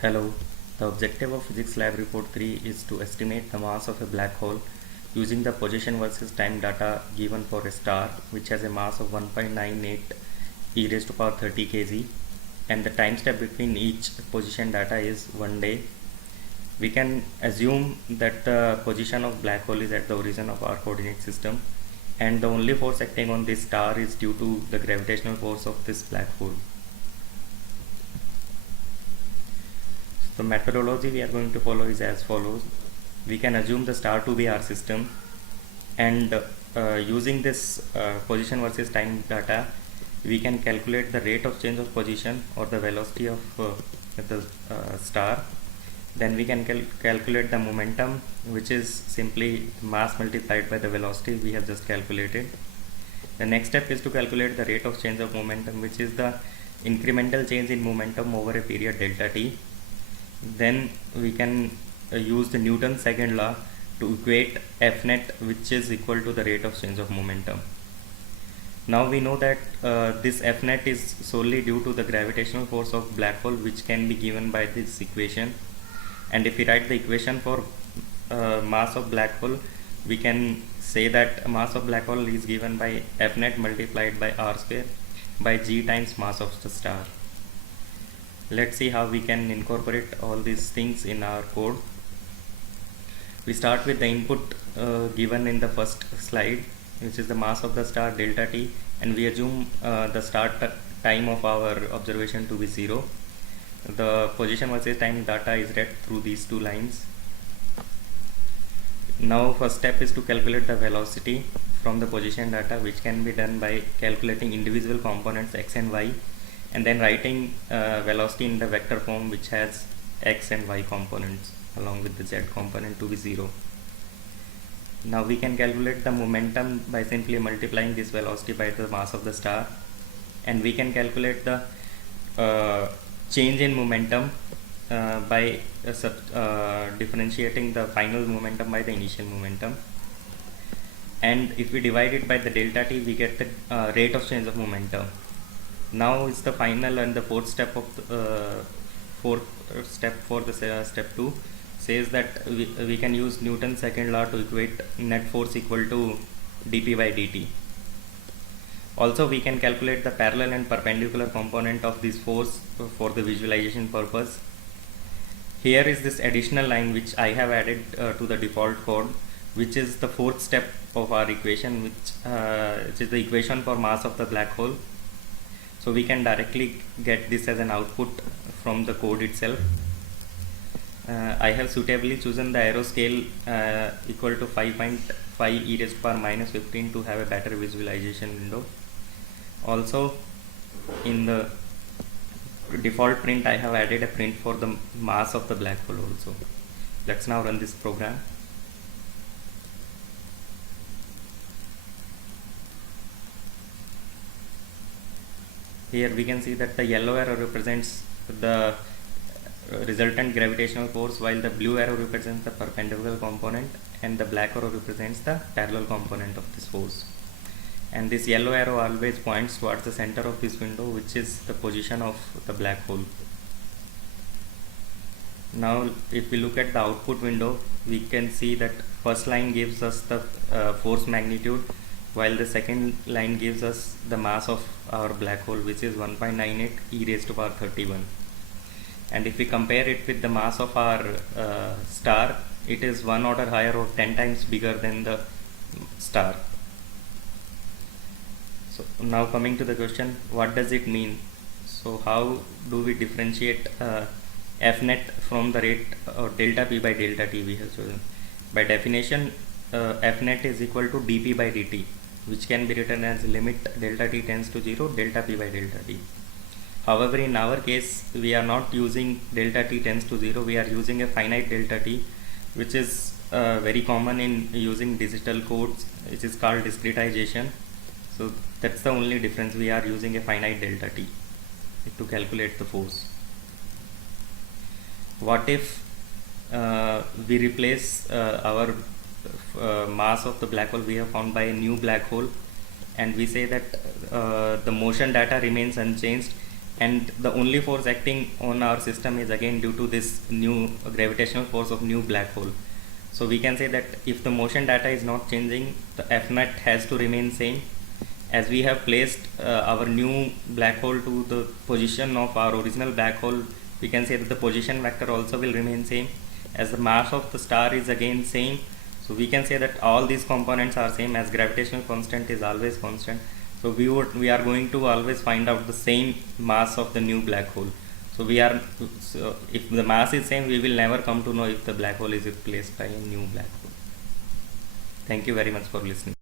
Hello, the objective of Physics Lab Report 3 is to estimate the mass of a black hole using the position versus time data given for a star which has a mass of 1.98 e raised to power 30 kg, and the time step between each position data is 1 day. We can assume that the position of black hole is at the origin of our coordinate system, and the only force acting on this star is due to the gravitational force of this black hole. The methodology we are going to follow is as follows. We can assume the star to be our system, and using this position versus time data, we can calculate the rate of change of position or the velocity of the star. Then we can calculate the momentum, which is simply mass multiplied by the velocity we have just calculated. The next step is to calculate the rate of change of momentum, which is the incremental change in momentum over a period delta t. Then we can use the Newton's second law to equate F net, which is equal to the rate of change of momentum. Now we know that this F net is solely due to the gravitational force of black hole, which can be given by this equation. And if we write the equation for mass of black hole, we can say that mass of black hole is given by F net multiplied by r square by g times mass of the star. Let's see how we can incorporate all these things in our code. We start with the input given in the first slide, which is the mass of the star delta t, and we assume the start time of our observation to be 0. The position versus time data is read through these two lines. Now first step is to calculate the velocity from the position data, which can be done by calculating individual components x and y, and then writing velocity in the vector form, which has x and y components along with the z component to be 0. Now we can calculate the momentum by simply multiplying this velocity by the mass of the star, and we can calculate the change in momentum by differentiating the final momentum by the initial momentum. And if we divide it by the delta t, we get the rate of change of momentum. Now it's the final and the fourth step of the step for the step 2 says that we can use Newton's second law to equate net force equal to dp by dt. Also we can calculate the parallel and perpendicular component of this force for the visualization purpose. Here is this additional line which I have added to the default code, which is the fourth step of our equation, which is the equation for mass of the black hole. So we can directly get this as an output from the code itself. I have suitably chosen the arrow scale equal to 5.5 e raised to power minus 15 to have a better visualization window. Also in the default print, I have added a print for the mass of the black hole also. Let's now run this program. Here we can see that the yellow arrow represents the resultant gravitational force, while the blue arrow represents the perpendicular component and the black arrow represents the parallel component of this force. And this yellow arrow always points towards the center of this window, which is the position of the black hole. Now if we look at the output window, we can see that first line gives us the force magnitude, while the second line gives us the mass of our black hole, which is 1.98 e raised to power 31. And if we compare it with the mass of our star, it is 1 order higher or 10 times bigger than the star. So now coming to the question, what does it mean? So how do we differentiate F net from the rate or delta p by delta t we have chosen? By definition, F net is equal to dp by dt, which can be written as limit delta t tends to 0 delta p by delta t. However, in our case, we are not using delta t tends to 0, we are using a finite delta t, which is very common in using digital codes, which is called discretization. So that's the only difference. We are using a finite delta t to calculate the force. What if we replace our mass of the black hole we have found by a new black hole, and we say that the motion data remains unchanged, and the only force acting on our system is again due to this new gravitational force of new black hole. So we can say that if the motion data is not changing, the F net has to remain same. As we have placed our new black hole to the position of our original black hole, we can say that the position vector also will remain same. As the mass of the star is again same, so we can say that all these components are same, as gravitational constant is always constant. So we are going to always find out the same mass of the new black hole. So if the mass is same, we will never come to know if the black hole is replaced by a new black hole. Thank you very much for listening.